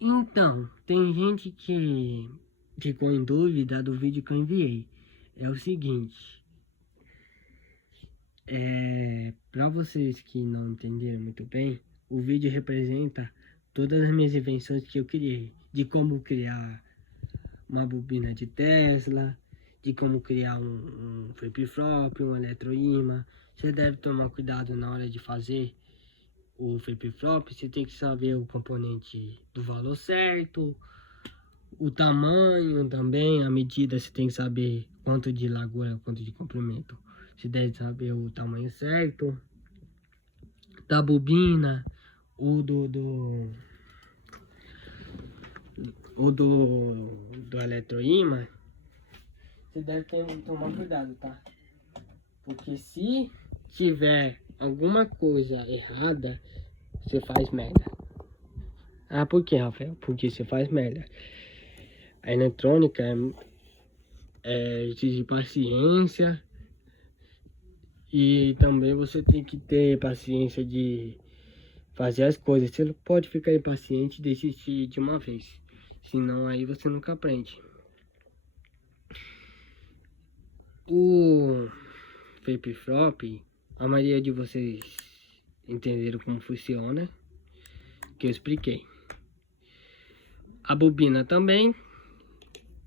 Então, tem gente que ficou em dúvida do vídeo que eu enviei. É o seguinte, para vocês que não entenderam muito bem, o vídeo representa todas as minhas invenções que eu criei, de como criar uma bobina de Tesla, de como criar um flip-flop, um eletroímã. Você deve tomar cuidado na hora de fazer o flip-flop, você tem que saber o componente do valor certo, o tamanho também, a medida, você tem que saber quanto de largura, quanto de comprimento. Você deve saber o tamanho certo da bobina, o do eletroímã. Você deve tomar cuidado, tá? Porque se tiver alguma coisa errada, você faz merda. Ah, por que, Rafael? Porque você faz merda. A eletrônica exige paciência. E também você tem que ter paciência de fazer as coisas. Você não pode ficar impaciente e desistir de uma vez. Senão aí você nunca aprende. O flip-flop, a maioria de vocês entenderam como funciona, que eu expliquei. A bobina também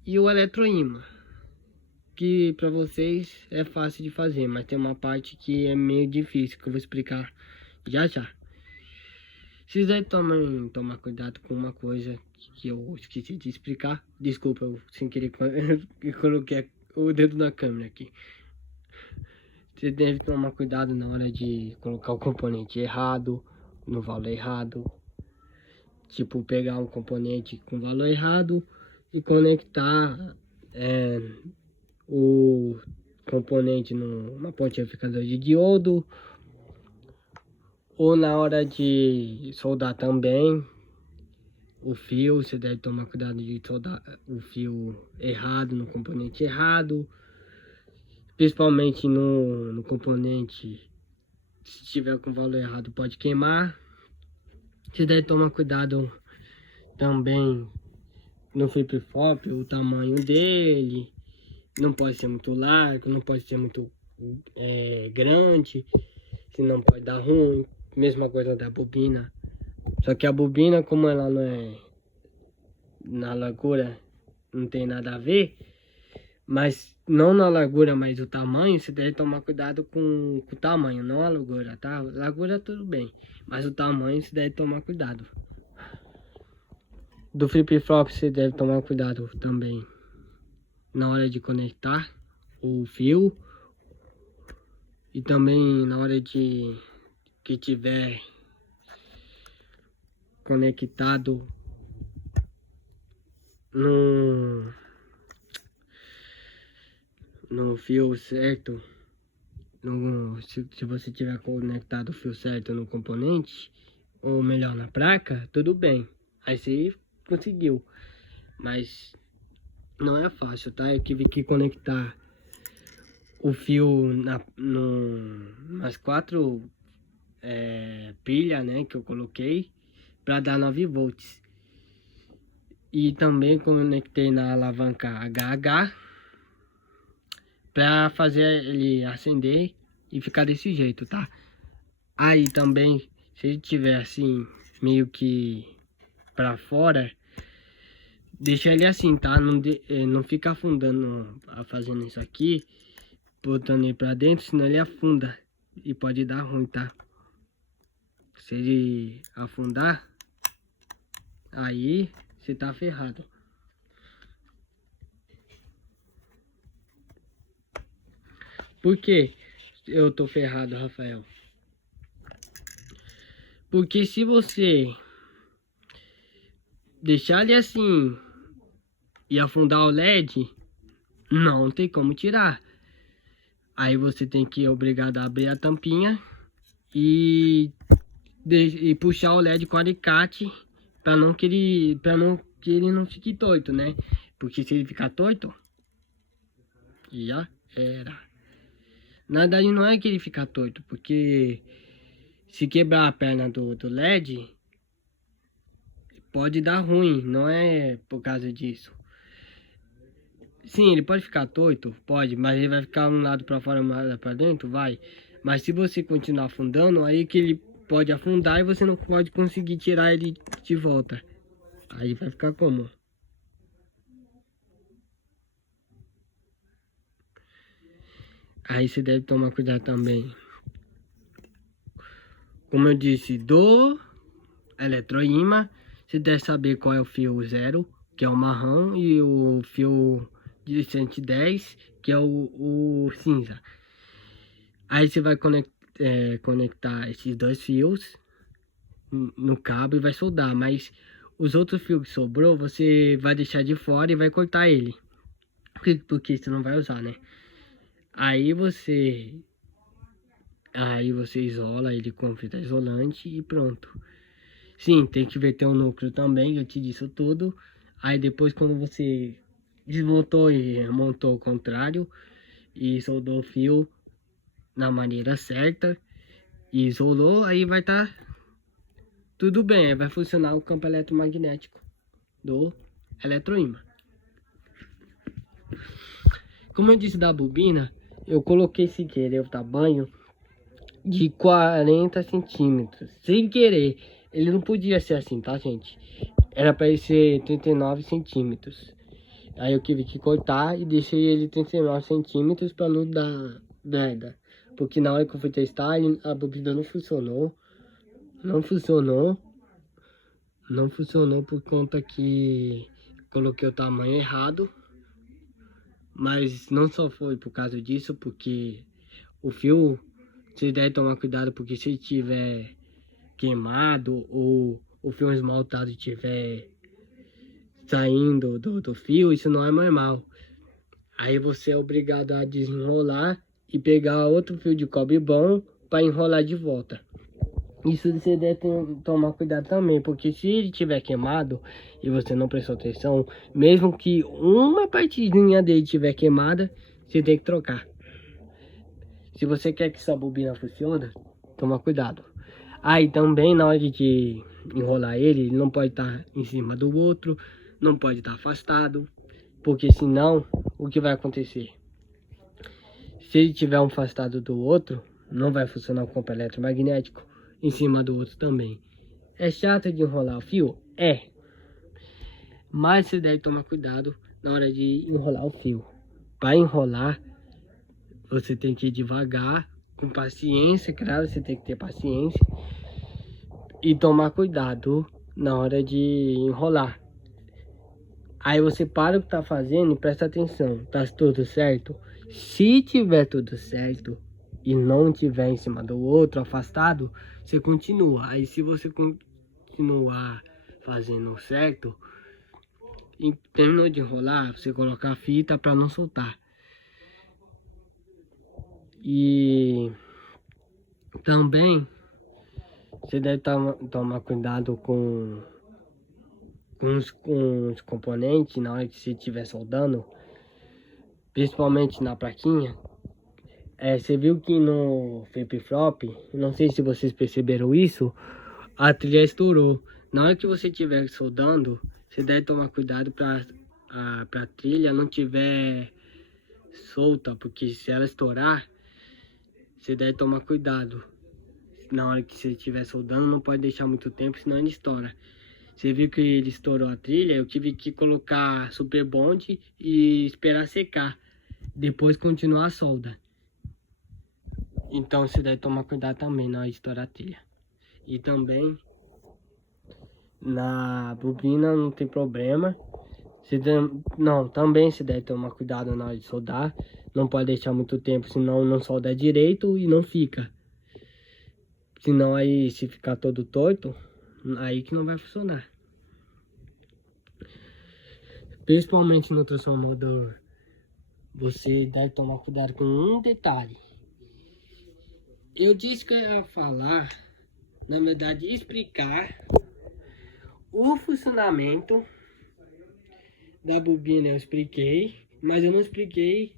e o eletroímã, que para vocês é fácil de fazer, mas tem uma parte que é meio difícil, que eu vou explicar já já. Vocês devem tomar cuidado com uma coisa que eu esqueci de explicar. Desculpa, eu sem querer eu coloquei o dedo na câmera aqui. Você deve tomar cuidado na hora de colocar o componente errado, no valor errado. Tipo, pegar um componente com valor errado e conectar o componente numa ponte amplificador de diodo. Ou na hora de soldar também, o fio, você deve tomar cuidado de soldar o fio errado, no componente errado. Principalmente no componente, se tiver com valor errado, pode queimar. Você deve tomar cuidado também no flip-flop, o tamanho dele. Não pode ser muito largo, não pode ser muito grande, senão pode dar ruim. Mesma coisa da bobina. Só que a bobina, como ela não é na largura, não tem nada a ver. Mas não na largura, mas o tamanho, você deve tomar cuidado com o tamanho, não a largura, tá? Largura tudo bem, mas o tamanho você deve tomar cuidado. Do flip-flop você deve tomar cuidado também na hora de conectar o fio. E também na hora de que tiver conectado no fio certo, se você tiver conectado o fio certo no componente, ou melhor na placa, tudo bem, aí você conseguiu, mas não é fácil, tá? Eu tive que conectar o fio nas 4 pilhas, né, que eu coloquei para dar 9 volts. E também conectei na alavanca HH para fazer ele acender e ficar desse jeito, tá? Aí também, se ele tiver assim, meio que para fora, deixa ele assim, tá? Não fica afundando, fazendo isso aqui, botando ele para dentro, senão ele afunda e pode dar ruim, tá? Se ele afundar, aí você tá ferrado. Por que eu tô ferrado, Rafael? Porque se você deixar ele assim e afundar o LED, não tem como tirar. Aí você tem que obrigado a abrir a tampinha e puxar o LED com alicate para que ele não fique torto, né? Porque se ele ficar torto, já era. Na verdade não é que ele fica torto, porque se quebrar a perna do LED, pode dar ruim, não é por causa disso. Sim, ele pode ficar torto, pode, mas ele vai ficar um lado para fora, um lado para dentro, vai. Mas se você continuar afundando, aí que ele pode afundar e você não pode conseguir tirar ele de volta. Aí vai ficar como? Aí você deve tomar cuidado também. Como eu disse, do eletroímã, você deve saber qual é o fio 0, que é o marrom, e o fio de 110, que é o cinza. Aí você vai conectar esses dois fios no cabo e vai soldar, mas os outros fios que sobrou, você vai deixar de fora e vai cortar ele. Porque você não vai usar, né? Aí você isola ele com fita isolante e pronto. Sim, tem que verter o núcleo também, eu te disse tudo. Aí depois quando você desmontou e montou o contrário e soldou o fio na maneira certa e isolou, aí vai estar tudo bem, vai funcionar o campo eletromagnético do eletroímã. Como eu disse da bobina, eu coloquei sem querer o tamanho de 40 centímetros. Sem querer. Ele não podia ser assim, tá, gente? Era para ele ser 39 centímetros. Aí eu tive que cortar e deixei ele 39 centímetros para não dar merda. Porque na hora que eu fui testar, a bobina não funcionou. Não funcionou. Não funcionou por conta que coloquei o tamanho errado. Mas não só foi por causa disso, porque o fio, você deve tomar cuidado, porque se tiver queimado ou o fio esmaltado estiver saindo do fio, isso não é normal. Aí você é obrigado a desenrolar e pegar outro fio de cobre bom para enrolar de volta. Isso você deve tomar cuidado também, porque se ele tiver queimado e você não prestou atenção, mesmo que uma partidinha dele tiver queimada, você tem que trocar. Se você quer que sua bobina funcione, toma cuidado. Aí também na hora de enrolar ele não pode estar em cima do outro, não pode estar afastado, porque senão o que vai acontecer? Se ele tiver um afastado do outro, não vai funcionar o campo eletromagnético em cima do outro também. É chato de enrolar o fio? É. Mas você deve tomar cuidado na hora de enrolar o fio. Para enrolar, você tem que ir devagar, com paciência, claro, você tem que ter paciência. E tomar cuidado na hora de enrolar. Aí você para o que tá fazendo e presta atenção. Tá tudo certo? Se tiver tudo certo e não tiver em cima do outro, afastado, você continua. Aí se você continuar fazendo certo e terminou de enrolar, você coloca a fita para não soltar. E também você deve tomar cuidado com os componentes na hora que você estiver soldando, principalmente na plaquinha. Você viu que no flip-flop, não sei se vocês perceberam isso, a trilha estourou. Na hora que você estiver soldando, você deve tomar cuidado para a trilha não tiver solta, porque se ela estourar, você deve tomar cuidado. Na hora que você estiver soldando, não pode deixar muito tempo, senão ele estoura. Você viu que ele estourou a trilha, eu tive que colocar super bond e esperar secar. Depois continuar a solda. Então você deve tomar cuidado também na hora de estourar a trilha. E também na bobina não tem problema. Também você deve tomar cuidado na hora de soldar. Não pode deixar muito tempo, senão não solda direito e não fica. Senão aí se ficar todo torto, aí que não vai funcionar. Principalmente no transformador, você deve tomar cuidado com um detalhe. Eu disse que eu ia falar, na verdade, explicar o funcionamento da bobina. Eu expliquei, mas eu não expliquei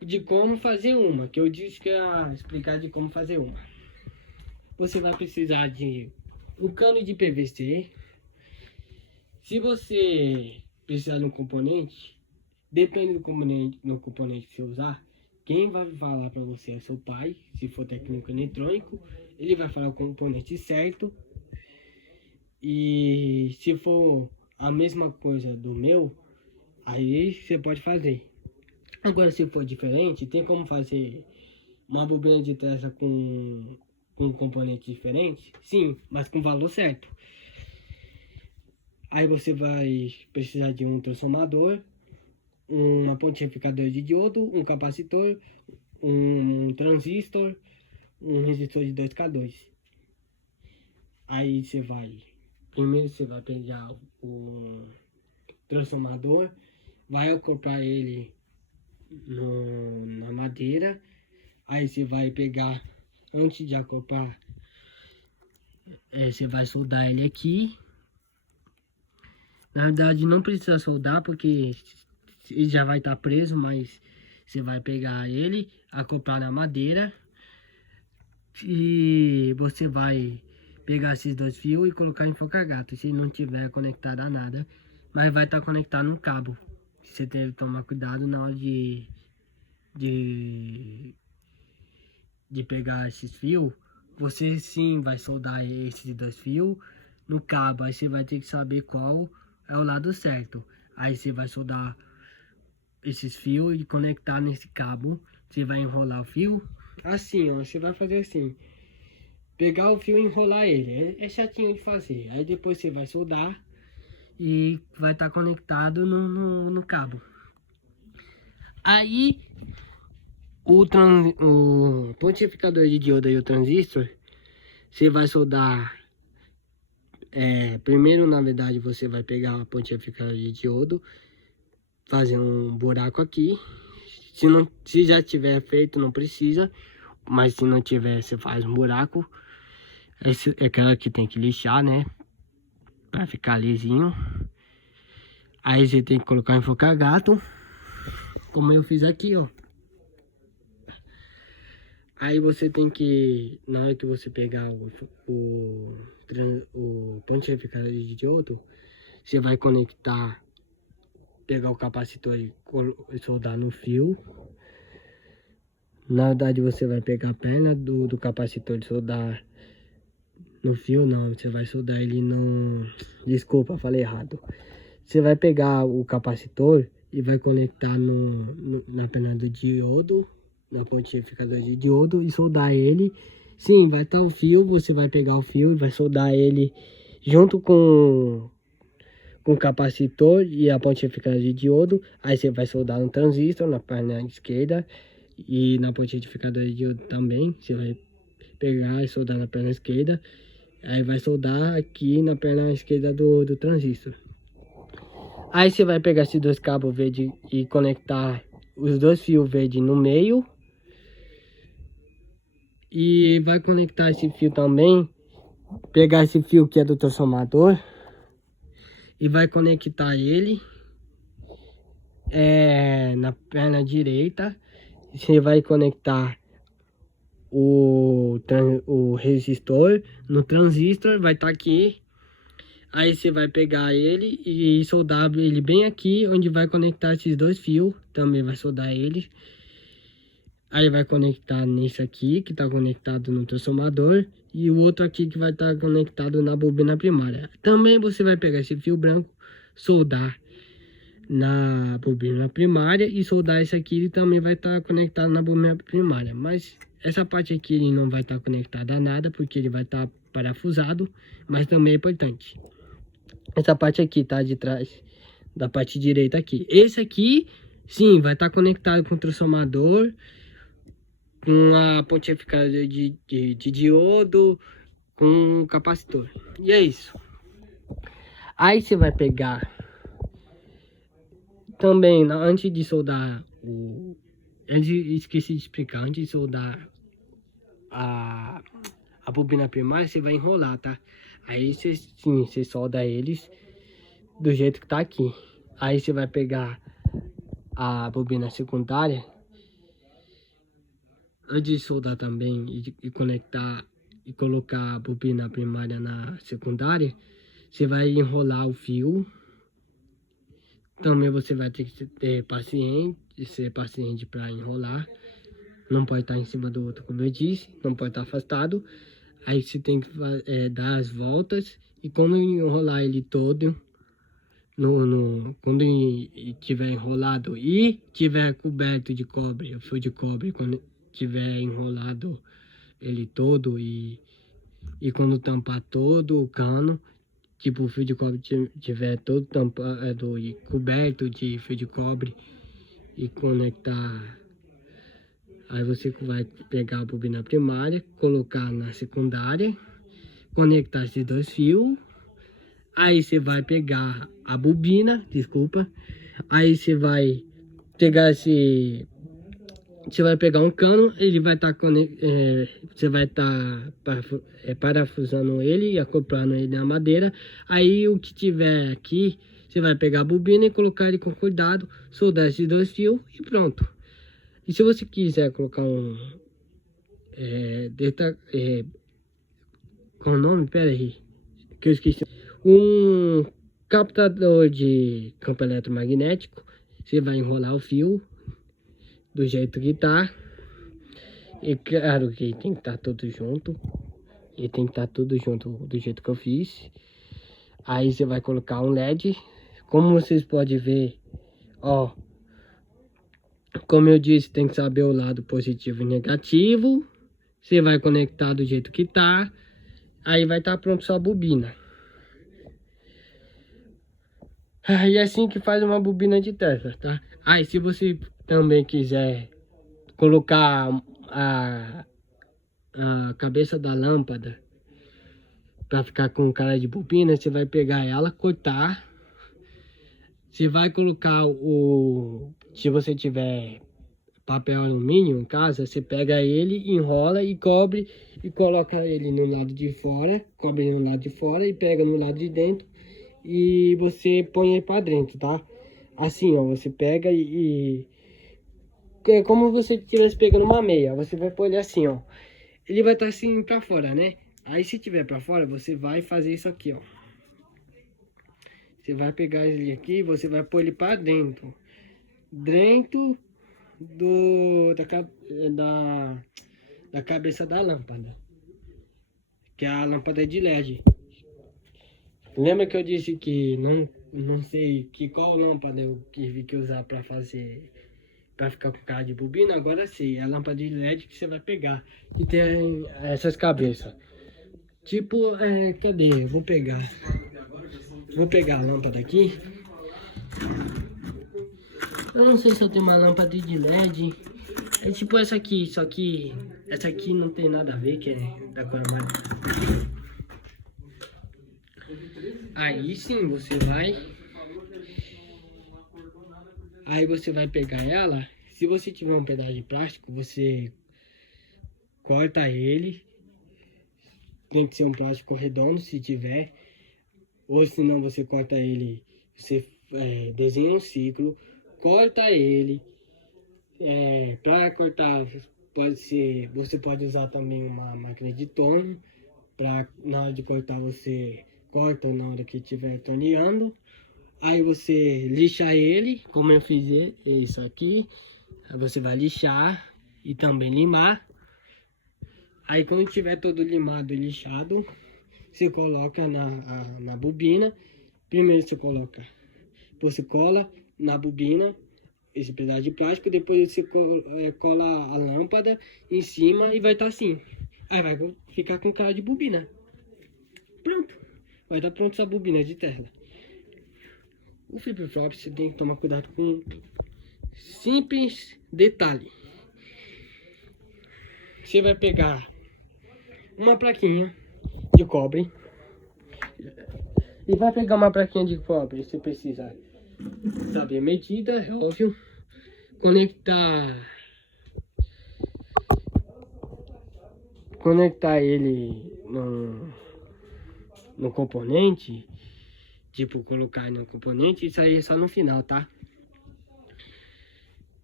de como fazer uma, que eu disse que ia explicar de como fazer uma. Você vai precisar de O cano de PVC, se você precisar de um componente, depende do componente que você usar, quem vai falar para você é seu pai, se for técnico eletrônico, ele vai falar o componente certo. E se for a mesma coisa do meu, aí você pode fazer. Agora, se for diferente, tem como fazer uma bobina de Tesla com um componente diferente? Sim, mas com valor certo. Aí você vai precisar de um transformador, uma ponte amplificadora de diodo, um capacitor, um transistor, um resistor de 2K2. Aí primeiro você vai pegar o transformador, vai acoplar ele na madeira. Aí você vai pegar, antes de acoplar, você vai soldar ele aqui. Na verdade não precisa soldar porque ele já vai estar preso, mas você vai pegar ele, acoplar na madeira. E você vai pegar esses dois fios e colocar em foca-gato, se não tiver conectado a nada. Mas vai estar conectado no cabo. Você tem que tomar cuidado na hora de pegar esses fios. Você sim vai soldar esses dois fios no cabo. Aí você vai ter que saber qual é o lado certo. Aí você vai soldar esses fios e conectar nesse cabo. Você vai enrolar o fio assim, ó. Você vai fazer assim. Pegar o fio e enrolar ele. É chatinho de fazer. Aí depois você vai soldar e vai estar conectado no cabo. Aí o pontificador de diodo e o transistor, você vai soldar. Primeiro, na verdade, você vai pegar a pontificador de diodo, fazer um buraco aqui. Se já tiver feito, não precisa. Mas se não tiver, você faz um buraco. Esse é aquela que tem que lixar, né? Pra ficar lisinho. Aí você tem que colocar em foca-gato, como eu fiz aqui, ó. Aí você tem que, na hora que você pegar o pontificador de diodo, você vai conectar, pegar o capacitor e soldar no fio. Na verdade você vai pegar a perna do capacitor e soldar no fio, não, você vai soldar ele no... Desculpa, falei errado. Você vai pegar o capacitor e vai conectar na perna do diodo, na pontificador de diodo, e soldar ele. Sim, vai estar o fio, você vai pegar o fio e vai soldar ele junto com o capacitor e a pontificador de diodo. Aí você vai soldar no transistor, na perna esquerda, e na pontificador de diodo também. Você vai pegar e soldar na perna esquerda. Aí vai soldar aqui na perna esquerda do transistor. Aí você vai pegar esses dois cabos verdes e conectar os dois fios verdes no meio. E vai conectar esse fio também. Pegar esse fio que é do transformador. E vai conectar ele na perna direita. Você vai conectar o resistor no transistor. Vai estar aqui. Aí você vai pegar ele e soldar ele bem aqui, onde vai conectar esses dois fios. Também vai soldar ele. Aí vai conectar nesse aqui, que está conectado no transformador. E o outro aqui que vai estar conectado na bobina primária. Também você vai pegar esse fio branco, soldar na bobina primária. E soldar esse aqui, ele também vai estar conectado na bobina primária. Mas essa parte aqui ele não vai estar conectado a nada, porque ele vai estar parafusado. Mas também é importante. Essa parte aqui, tá? De trás da parte direita aqui. Esse aqui, sim, vai estar conectado com o transformador, com a pontificadora de diodo, com o capacitor. E é isso. Aí você vai pegar também, antes de soldar esqueci de explicar, antes de soldar a bobina primária, você vai enrolar, tá? Aí você solda eles do jeito que tá aqui. Aí você vai pegar a bobina secundária, antes de soldar também e conectar e colocar a bobina primária na secundária, você vai enrolar o fio. Também você vai ter que ser paciente para enrolar. Não pode estar em cima do outro, como eu disse, não pode estar afastado. Aí você tem que dar as voltas, e quando enrolar ele todo, quando tiver enrolado e tiver coberto de cobre, o fio de cobre, quando tiver enrolado ele todo e quando tampar todo o cano, tipo o fio de cobre tiver todo tampado e coberto de fio de cobre e conectar, aí você vai pegar a bobina primária, colocar na secundária, conectar esses dois fios. Aí você vai pegar a bobina, aí você vai pegar você vai pegar um cano, ele vai estar você vai estar parafusando ele e acoplando ele na madeira. Aí o que tiver aqui, você vai pegar a bobina e colocar ele com cuidado, soldar esses dois fios e pronto. E se você quiser colocar qual o nome? Pera aí, que eu esqueci. Um captador de campo eletromagnético, você vai enrolar o fio do jeito que tá. E claro que tem que estar tudo junto. E tem que estar tudo junto do jeito que eu fiz. Aí você vai colocar um LED. Como vocês podem ver, ó, como eu disse, tem que saber o lado positivo e negativo. Você vai conectar do jeito que tá. Aí vai estar pronto sua bobina. E é assim que faz uma bobina de Tesla, tá? E se você também quiser colocar a cabeça da lâmpada para ficar com cara de bobina, você vai pegar ela, cortar. Você vai colocar se você tiver papel alumínio em casa, você pega ele, enrola e cobre e coloca ele no lado de fora, cobre no lado de fora e pega no lado de dentro. E você põe ele pra dentro, tá? Assim, ó, você pega é como se você estivesse pegando uma meia. Você vai pôr ele assim, ó. Ele vai estar assim pra fora, né? Aí se tiver pra fora, você vai fazer isso aqui, ó. Você vai pegar ele aqui, você vai pôr ele pra dentro. Dentro da cabeça da lâmpada. Que é a lâmpada de LED. Lembra que eu disse que não sei qual lâmpada eu tive que usar para ficar com cara de bobina? Agora sim, é a lâmpada de LED que você vai pegar. E tem essas cabeças. Tipo, cadê? Vou pegar a lâmpada aqui. Eu não sei se eu tenho uma lâmpada de LED. É tipo essa aqui, só que essa aqui não tem nada a ver, que é da cor amarela. Aí sim, aí você vai pegar ela. Se você tiver um pedaço de plástico, você corta ele. Tem que ser um plástico redondo, se tiver. Ou se não, você corta ele. Você desenha um ciclo, corta ele. Para cortar, você pode usar também uma máquina de torno. Na hora de cortar, você corta na hora que estiver torneando. Aí você lixa ele, como eu fiz isso aqui. Aí você vai lixar e também limar. Aí quando tiver todo limado e lixado, você coloca na bobina. Primeiro você cola na bobina esse pedaço de plástico. Depois você cola a lâmpada em cima e vai estar assim. Aí vai ficar com cara de bobina. Pronto. Vai estar pronto essa bobina de Tesla. O flip-flop você tem que tomar cuidado com um simples detalhe. Você vai pegar uma plaquinha de cobre. E vai pegar uma plaquinha de cobre. Você precisa saber a medida, é óbvio. Conectar ele no componente. Tipo, colocar no componente, isso aí é só no final, tá?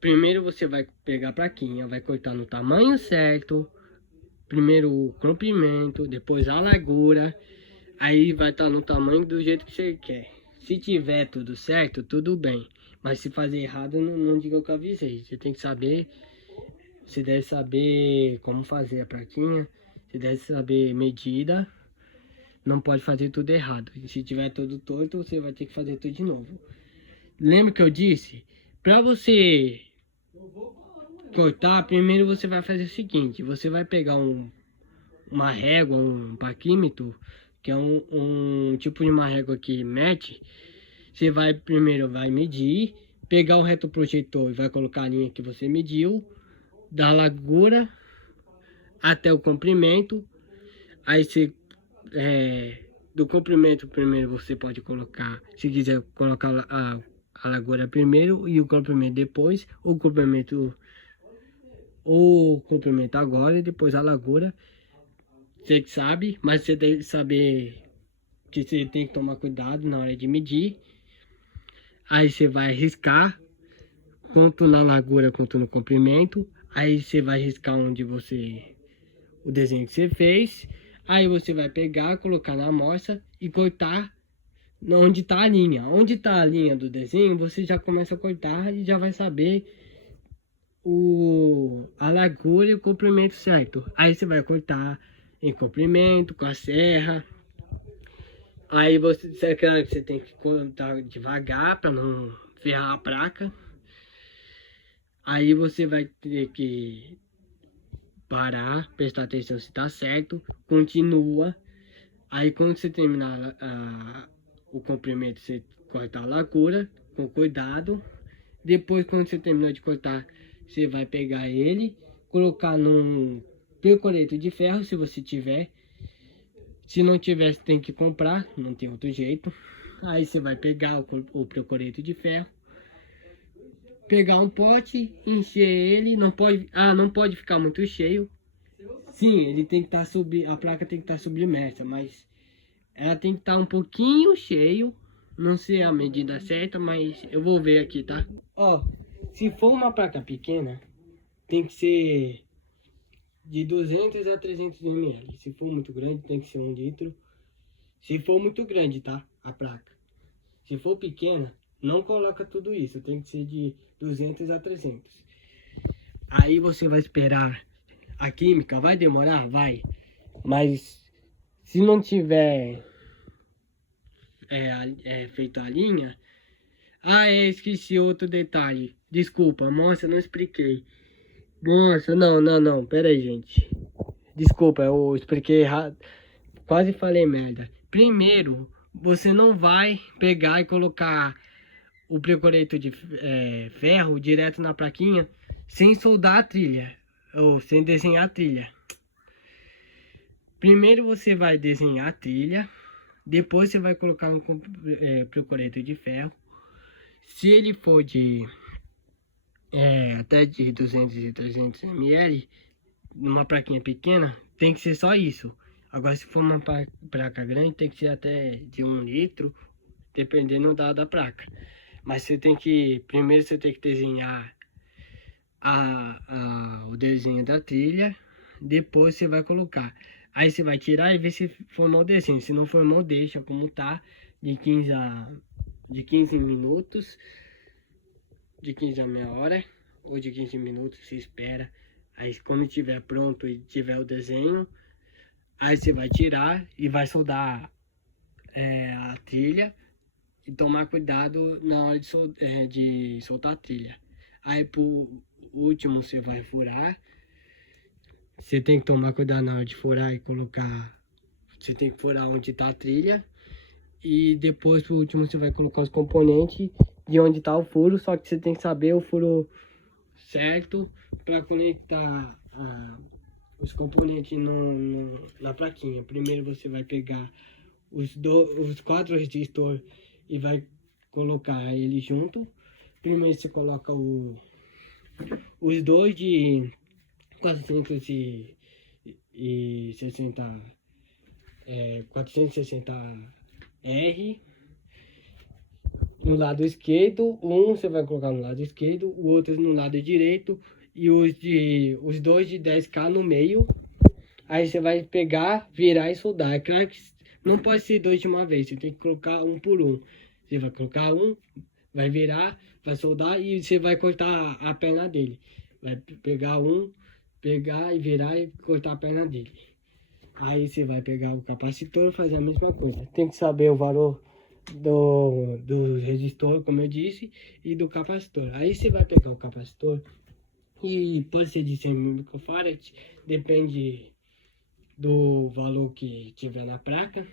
Primeiro você vai pegar a plaquinha, vai cortar no tamanho certo. primeiro o comprimento, depois a largura. Aí vai estar no tamanho do jeito que você quer. Se tiver tudo certo, tudo bem. Mas se fazer errado, não diga o que eu avisei. Você tem que saber. Você deve saber como fazer a plaquinha. Você deve saber medida. Não pode fazer tudo errado. Se tiver tudo torto, você vai ter que fazer tudo de novo. Lembra que eu disse? Para você cortar, primeiro você vai fazer o seguinte. Você vai pegar uma régua, um paquímetro, que é um tipo de uma régua que mede. Você vai primeiro medir, pegar o retroprojetor e vai colocar a linha que você mediu, da largura até o comprimento. Aí você do comprimento primeiro você pode colocar, se quiser colocar a largura primeiro e o comprimento depois, ou comprimento agora e depois a largura. Você que sabe, mas você tem que saber que você tem que tomar cuidado na hora de medir. Aí você vai riscar, tanto na largura quanto no comprimento. Aí você vai riscar o desenho que você fez. Aí você vai pegar, colocar na amostra e cortar onde está a linha. Onde está a linha do desenho, você já começa a cortar e já vai saber a largura e o comprimento certo. Aí você vai cortar em comprimento, com a serra. Aí é claro que você tem que cortar devagar para não ferrar a placa. Aí você vai ter que parar, prestar atenção se está certo, continua. Aí quando você terminar o comprimento, você corta a largura com cuidado. Depois, quando você terminou de cortar, você vai pegar ele, colocar num percoreto de ferro, se você tiver. Se não tiver, você tem que comprar, não tem outro jeito. Aí você vai pegar o percoreto de ferro, pegar um pote, encher ele, não pode ficar muito cheio. Sim, ele tem que estar a placa tem que estar submersa, mas ela tem que estar um pouquinho cheio. Não sei a medida certa, mas eu vou ver aqui, tá? Ó, se for uma placa pequena, tem que ser de 200 a 300 ml. Se for muito grande, tem que ser 1 litro. Se for muito grande, tá? A placa. Se for pequena, não coloca tudo isso. Tem que ser de 200 a 300. Aí você vai esperar a química. Vai demorar? Vai. Mas se não tiver feito a linha... esqueci outro detalhe. Desculpa, moça, não expliquei. Nossa, não, pera aí, gente. Desculpa, eu expliquei errado. Quase falei merda. Primeiro, você não vai pegar e colocar o percoreto de ferro direto na plaquinha sem soldar a trilha, ou sem desenhar a trilha. Primeiro você vai desenhar a trilha, depois você vai colocar um percoreto de ferro. Se ele for até de 200 e 300 ml, numa plaquinha pequena, tem que ser só isso. Agora, se for uma placa grande, tem que ser até de 1 litro, dependendo da placa. Mas primeiro você tem que desenhar o desenho da trilha, depois você vai colocar. Aí você vai tirar e ver se formou o desenho. Se não formou, deixa como tá, de 15 minutos, de 15 a meia hora, ou de 15 minutos, você espera. Aí quando estiver pronto e tiver o desenho, aí você vai tirar e vai soldar a trilha e tomar cuidado na hora de soltar a trilha. Aí por último você vai furar. Você tem que tomar cuidado na hora de furar e colocar. Você tem que furar onde está a trilha. E depois por último você vai colocar os componentes de onde está o furo. Só que você tem que saber o furo certo para conectar os componentes na plaquinha. Primeiro você vai pegar os 4 resistores e vai colocar ele junto. Primeiro você coloca os dois de 460 460R no lado esquerdo. Você vai colocar no lado esquerdo, o outro no lado direito, e os dois de 10K no meio. Aí você vai pegar, virar e soldar. É claro que não pode ser dois de uma vez, você tem que colocar um por um. Você vai colocar um, vai virar, vai soldar e você vai cortar a perna dele. Vai pegar um, pegar e virar e cortar a perna dele. Aí você vai pegar o capacitor e fazer a mesma coisa. Tem que saber o valor do resistor, como eu disse, e do capacitor. Aí você vai pegar o capacitor e pode ser de 100 microfarad, depende do valor que tiver na placa.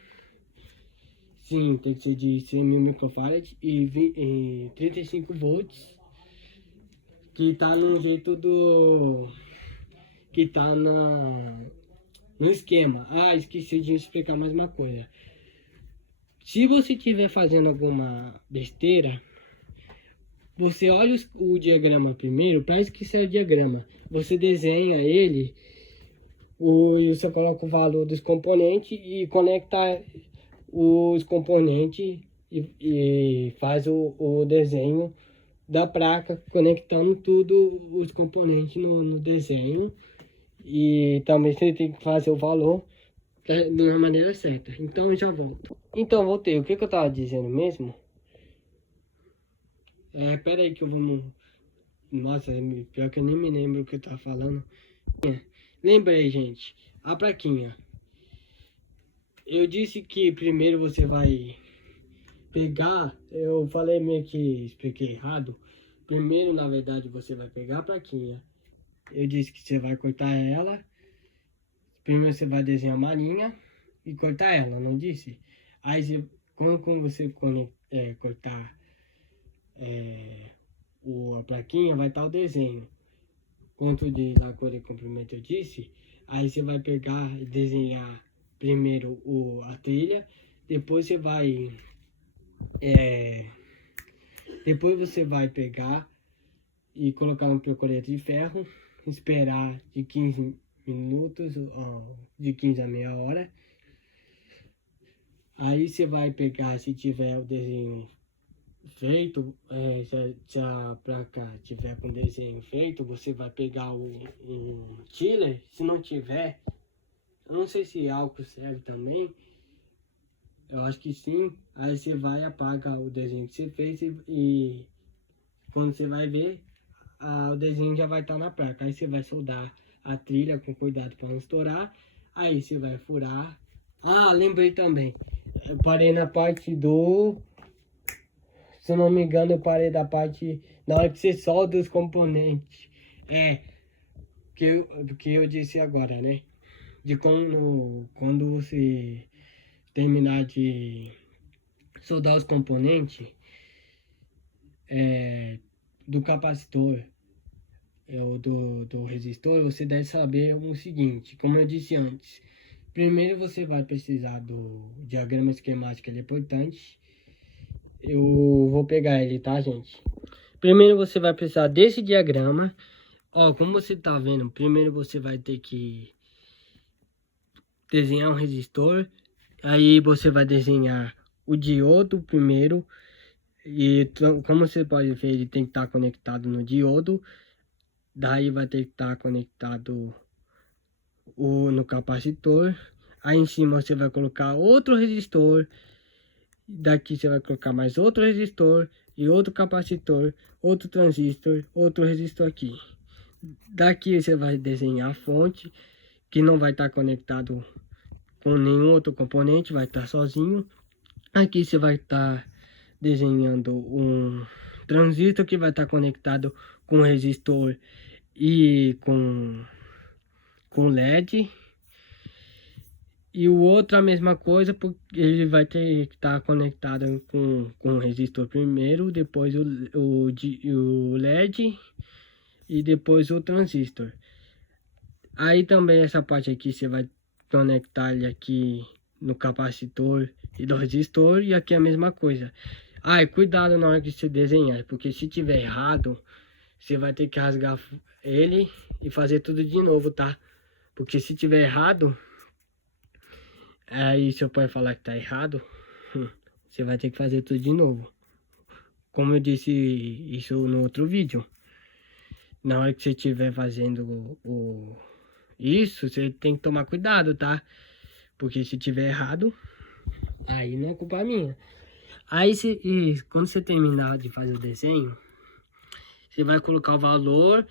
Sim, tem que ser de 100 mil microfarad e 35 volts, que tá no jeito do... que tá no esquema. Ah, esqueci de explicar mais uma coisa. Se você estiver fazendo alguma besteira, você olha o diagrama primeiro, para esquecer o diagrama. Você desenha ele, e você coloca o valor dos componentes e conecta os componentes e faz o desenho da placa, conectando tudo os componentes no desenho. E também você tem que fazer o valor de uma maneira certa. Então eu já volto. Então voltei. O que eu tava dizendo mesmo? Pera aí que eu vou... Nossa, pior que eu nem me lembro o que eu tava falando. Lembrei, gente. A plaquinha. Eu disse que primeiro você vai pegar... Eu falei meio que expliquei errado. Primeiro, na verdade, você vai pegar a plaquinha. Eu disse que você vai cortar ela. Primeiro você vai desenhar uma linha e cortar ela, não disse? Aí quando você cortar a plaquinha, vai estar o desenho. Quanto de largura e comprimento eu disse? Aí você vai pegar e desenhar primeiro a trilha, depois você vai pegar e colocar um percorrente de ferro, esperar de 15 minutos, de 15 a meia hora. Aí você vai pegar, se tiver o desenho feito, se a placa tiver com desenho feito, você vai pegar um tiller. Se não tiver, eu não sei se álcool serve também, eu acho que sim. Aí você vai apagar o desenho que você fez e quando você vai ver, o desenho já vai estar na placa. Aí você vai soldar a trilha com cuidado para não estourar. Aí você vai furar. Ah, lembrei também. Eu parei na parte se eu não me engano, eu parei da parte na hora que você solda os componentes. Que eu disse agora, né? De quando você terminar de soldar os componentes do capacitor ou do resistor, você deve saber o seguinte, como eu disse antes. Primeiro você vai precisar do diagrama esquemático, ele é importante. Eu vou pegar ele, tá, gente? Primeiro você vai precisar desse diagrama. Ó, como você tá vendo, primeiro você vai ter que desenhar um resistor. Aí você vai desenhar o diodo primeiro. E como você pode ver, ele tem que estar conectado no diodo. Daí vai ter que estar conectado no capacitor. Aí em cima você vai colocar outro resistor. Daqui você vai colocar mais outro resistor e outro capacitor, outro transistor, outro resistor aqui. Daqui você vai desenhar a fonte, que não vai estar conectado com nenhum outro componente, vai estar sozinho. Aqui você vai estar desenhando um transistor que vai estar conectado com resistor e com LED. E o outro a mesma coisa, porque ele vai ter que estar conectado com o resistor primeiro, depois o LED e depois o transistor. Aí também essa parte aqui você vai conectar ele aqui no capacitor e do resistor, e aqui a mesma coisa. E cuidado na hora que você desenhar, porque se tiver errado, você vai ter que rasgar ele e fazer tudo de novo, tá? Porque se tiver errado, aí seu pai falar que tá errado, você vai ter que fazer tudo de novo. Como eu disse isso no outro vídeo. Na hora que você estiver fazendo Isso, você tem que tomar cuidado, tá? Porque se tiver errado, aí não é culpa minha. Aí, quando você terminar de fazer o desenho, você vai colocar o valor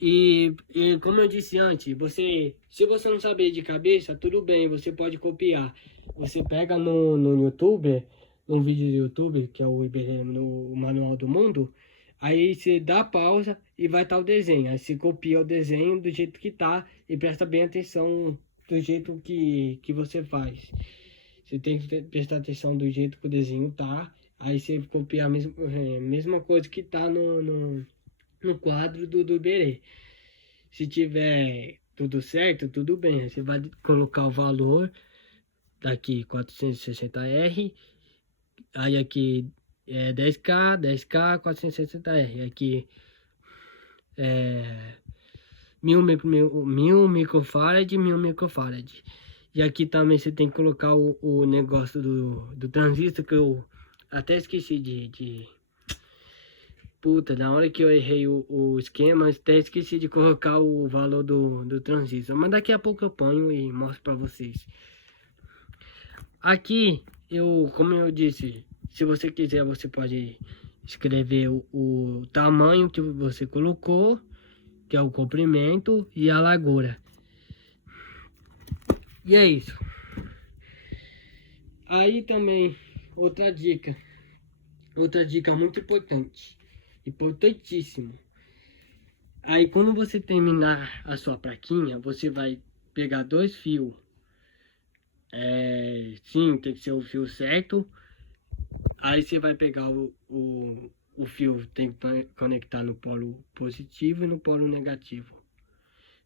e como eu disse antes, se você não saber de cabeça, tudo bem, você pode copiar. Você pega no YouTube, num vídeo do YouTube, que é o IBM, no Manual do Mundo, aí você dá pausa e vai estar o desenho. Aí você copia o desenho do jeito que tá e presta bem atenção do jeito que você faz. Você tem que prestar atenção do jeito que o desenho tá. Aí você copia a mesma coisa que tá no quadro do Iberê. Se tiver tudo certo, tudo bem. Aí você vai colocar o valor daqui 460R. Aí aqui é 10K, 460R. Aqui é 1000 microfarad, 1000 microfarad. E aqui também você tem que colocar o negócio do transistor, que eu até esqueci Puta, na hora que eu errei o esquema, até esqueci de colocar o valor do transistor. Mas daqui a pouco eu ponho e mostro pra vocês. Aqui, como eu disse, se você quiser, você pode escrever o tamanho que você colocou, que é o comprimento e a largura. E é isso. Aí também, outra dica muito importante, importantíssimo. Aí quando você terminar a sua plaquinha, você vai pegar 2 fios. Sim, tem que ser o fio certo. Aí você vai pegar o fio, tem que conectar no polo positivo e no polo negativo.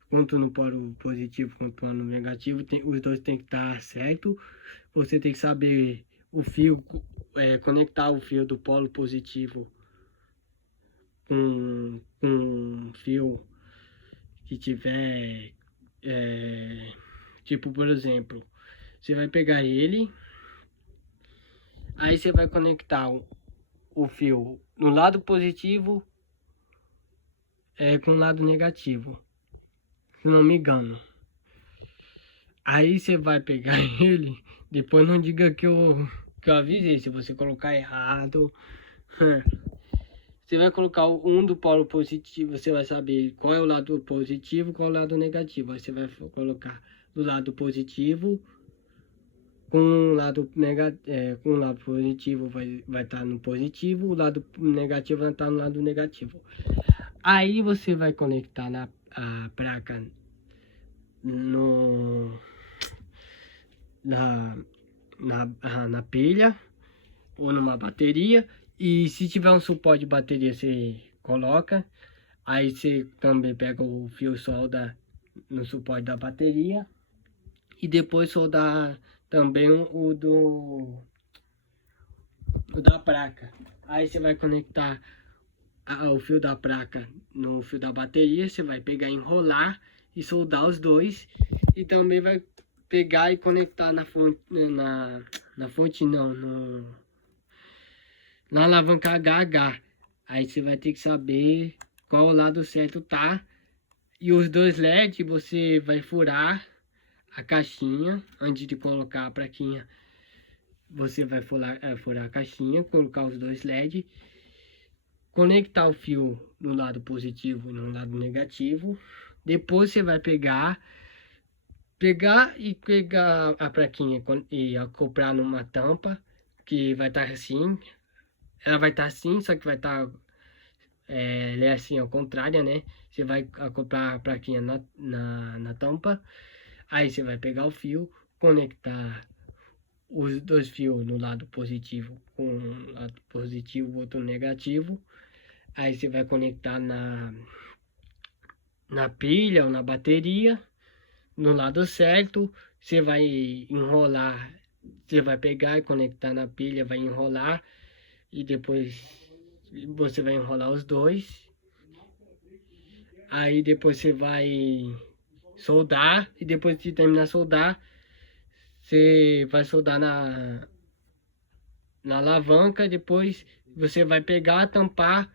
Tanto no polo positivo quanto no polo negativo, os dois tem que estar certo. Você tem que saber o fio, conectar o fio do polo positivo com um fio que tiver, tipo, por exemplo, você vai pegar ele, aí você vai conectar o fio no lado positivo com o lado negativo, se não me engano. Aí você vai pegar ele, depois não diga que eu avisei, se você colocar errado. Você vai colocar um do polo positivo, você vai saber qual é o lado positivo e qual é o lado negativo. Aí você vai colocar do lado positivo, com o lado com o lado positivo vai estar no positivo, o lado negativo vai estar no lado negativo. Aí você vai conectar a placa na pilha ou numa bateria. E se tiver um suporte de bateria, você coloca. Aí você também pega o fio solda no suporte da bateria. E depois soldar também o da placa. Aí você vai conectar o fio da placa no fio da bateria. Você vai pegar, enrolar e soldar os dois. E também vai pegar e conectar na fonte, na fonte não, na alavanca HH. Aí você vai ter que saber qual o lado certo tá. E os dois LED você vai furar a caixinha antes de colocar a plaquinha. Você vai furar a caixinha, colocar os dois LED, conectar o fio no lado positivo e no lado negativo. Depois você vai pegar a plaquinha e acoplar numa tampa que vai estar assim. Ela vai estar assim, só que vai estar ela é assim ao contrário, né? Você vai acoplar a plaquinha na tampa. Aí você vai pegar o fio, conectar os dois fios no lado positivo com um lado positivo, outro negativo. Aí você vai conectar na pilha ou na bateria no lado certo. Você vai enrolar, você vai pegar e conectar na pilha, vai enrolar e depois você vai enrolar os dois. Aí depois você vai soldar e depois de terminar de soldar, você vai soldar na alavanca. Depois você vai pegar, tampar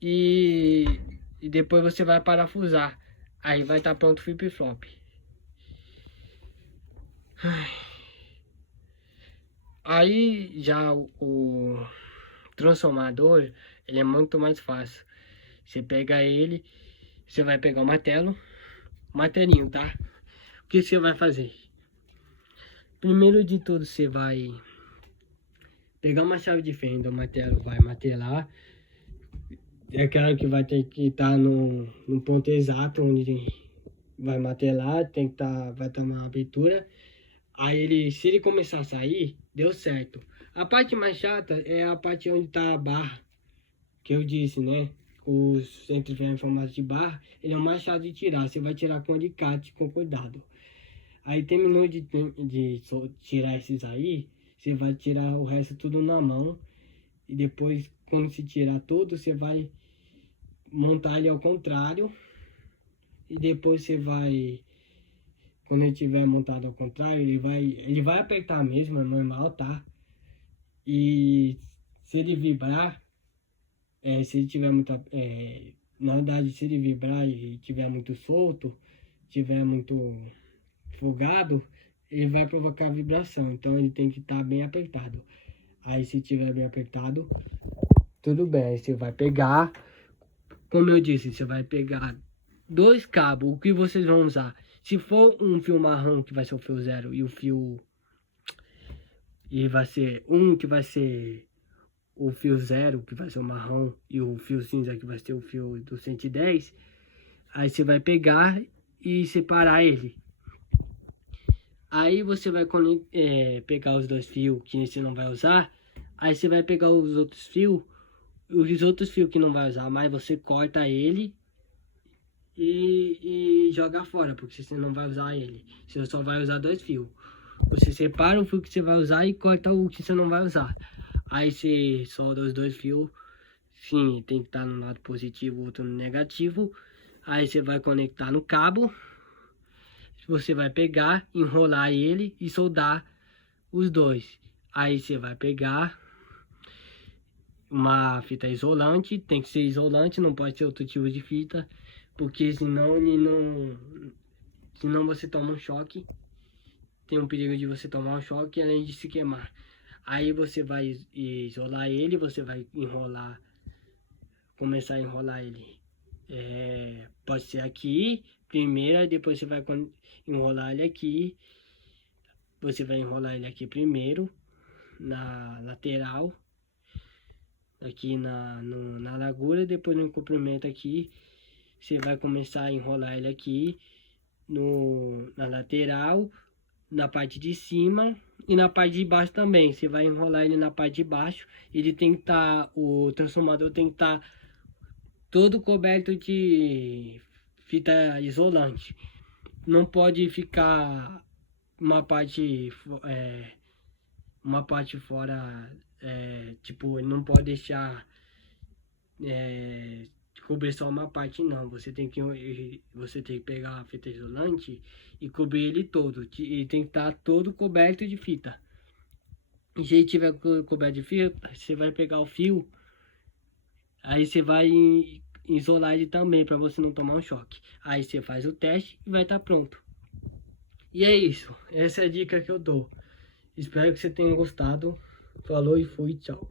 e depois você vai parafusar. Aí vai estar pronto o flip-flop. Aí já o transformador, ele é muito mais fácil. Você pega ele, você vai pegar o martelinho, tá? O que você vai fazer? Primeiro de tudo, você vai pegar uma chave de fenda, o martelo vai martelar. É claro que vai ter que estar no ponto exato onde vai martelar, tem que vai estar uma abertura. Aí se ele começar a sair, deu certo. A parte mais chata é a parte onde tá a barra, que eu disse, né? Se ele tiver em formato de barra, ele é o mais chato de tirar. Você vai tirar com alicate, com cuidado. Aí terminou de tirar esses aí, você vai tirar o resto tudo na mão. E depois, quando se tirar tudo, você vai montar ele ao contrário. E depois você vai, quando ele tiver montado ao contrário, ele vai apertar mesmo, é normal, tá? E se ele vibrar, se ele tiver muita, na verdade, se ele vibrar e tiver muito solto, tiver muito folgado, ele vai provocar vibração. Então ele tem que estar bem apertado. Aí se tiver bem apertado, tudo bem. Aí você vai pegar, como eu disse, você vai pegar 2 cabos. O que vocês vão usar? Se for um fio marrom, que vai ser o fio 0, e o fio... E vai ser um que vai ser o fio 0, que vai ser o marrom, e o fio cinza, que vai ser o fio do 110. Aí você vai pegar e separar ele. Aí você vai pegar os 2 fios que você não vai usar. Aí você vai pegar os outros fios que não vai usar, mas você corta ele e joga fora, porque você não vai usar ele. Você só vai usar 2 fios. Você separa o fio que você vai usar e corta o que você não vai usar. Aí você solda os 2 fios. Sim, tem que estar no lado positivo, outro no negativo. Aí você vai conectar no cabo. Você vai pegar, enrolar ele e soldar os 2. Aí você vai pegar uma fita isolante, tem que ser isolante, não pode ser outro tipo de fita, porque senão você toma um choque. Tem um perigo de você tomar um choque além de se queimar. Aí você vai isolar ele, você vai enrolar, começar a enrolar ele. Pode ser aqui, primeiro, depois você vai enrolar ele aqui. Você vai enrolar ele aqui primeiro, na lateral, aqui na largura, depois no comprimento aqui. Você vai começar a enrolar ele aqui na lateral, na parte de cima e na parte de baixo também. Você vai enrolar ele na parte de baixo. Ele tem que estar, o transformador tem que estar todo coberto de fita isolante. Não pode ficar uma parte fora, tipo, ele não pode deixar cobrir só uma parte, não. Você tem que pegar a fita isolante e cobrir ele todo. E tem que estar todo coberto de fita. E se ele tiver coberto de fita, você vai pegar o fio, aí você vai isolar ele também para você não tomar um choque. Aí você faz o teste e vai estar pronto. E é isso. Essa é a dica que eu dou. Espero que você tenha gostado. Falou e fui, tchau.